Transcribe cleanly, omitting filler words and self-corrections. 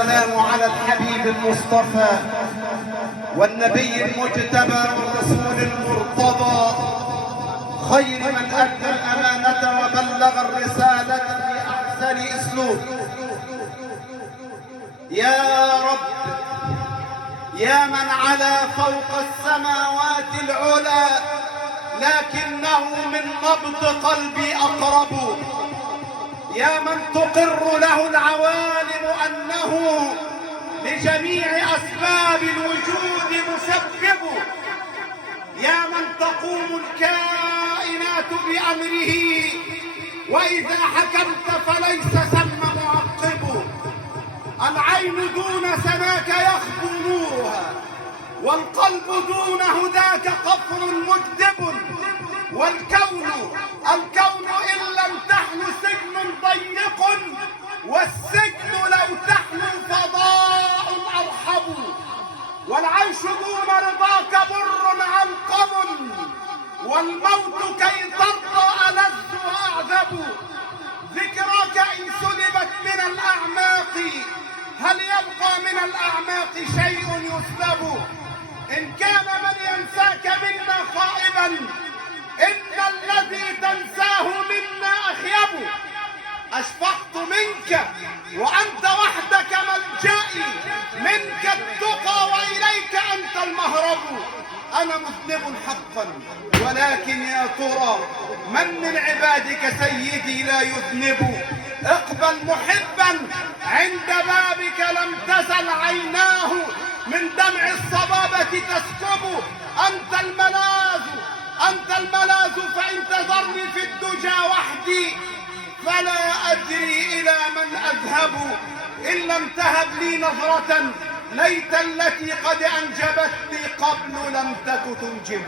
والسلام على الحبيب المصطفى والنبي المجتبى والرسول المرتضى، خير من أدى الأمانة وبلغ الرسالة في أحسن أسلوب. يا رب يا من على فوق السماوات العلى لكنه من نبض قلبي أقرب، يا من تقر له العوالم أنه لجميع أسباب الوجود مسبب، يا من تقوم الكائنات بأمره وإذا حكمت فليس ثم معقب. العين دون سناك يخبو نورها، والقلب دون هداك قفر مجدب، والكون إن لم تحل سجن ضيق، والسجن لو تحل فضاء أرحب، والعيش دون رضاك بر علقم، والموت كي ترضى ألذ وأعذب. ذكراك إن سلبت من الأعماق هل يبقى من الأعماق شيء يسلب؟ إن كان من ينساك منا خائبا إن الذي تنساه منا أخيب. أشفقت منك وأنت وحدك ملجئي، منك التقى وإليك أنت المهرب. أنا مذنب حقا ولكن يا ترى من عبادك سيدي لا يذنب؟ اقبل محبا عند بابك لم تزل عيناه من دمع الصبابة تسكب. أنت الملاذ فإن تذرني في الدجى وحدي فلا أدري إلى من أذهب. إن لم تهب لي نظرة ليت التي قد أنجبتني قبل لم تك تنجب.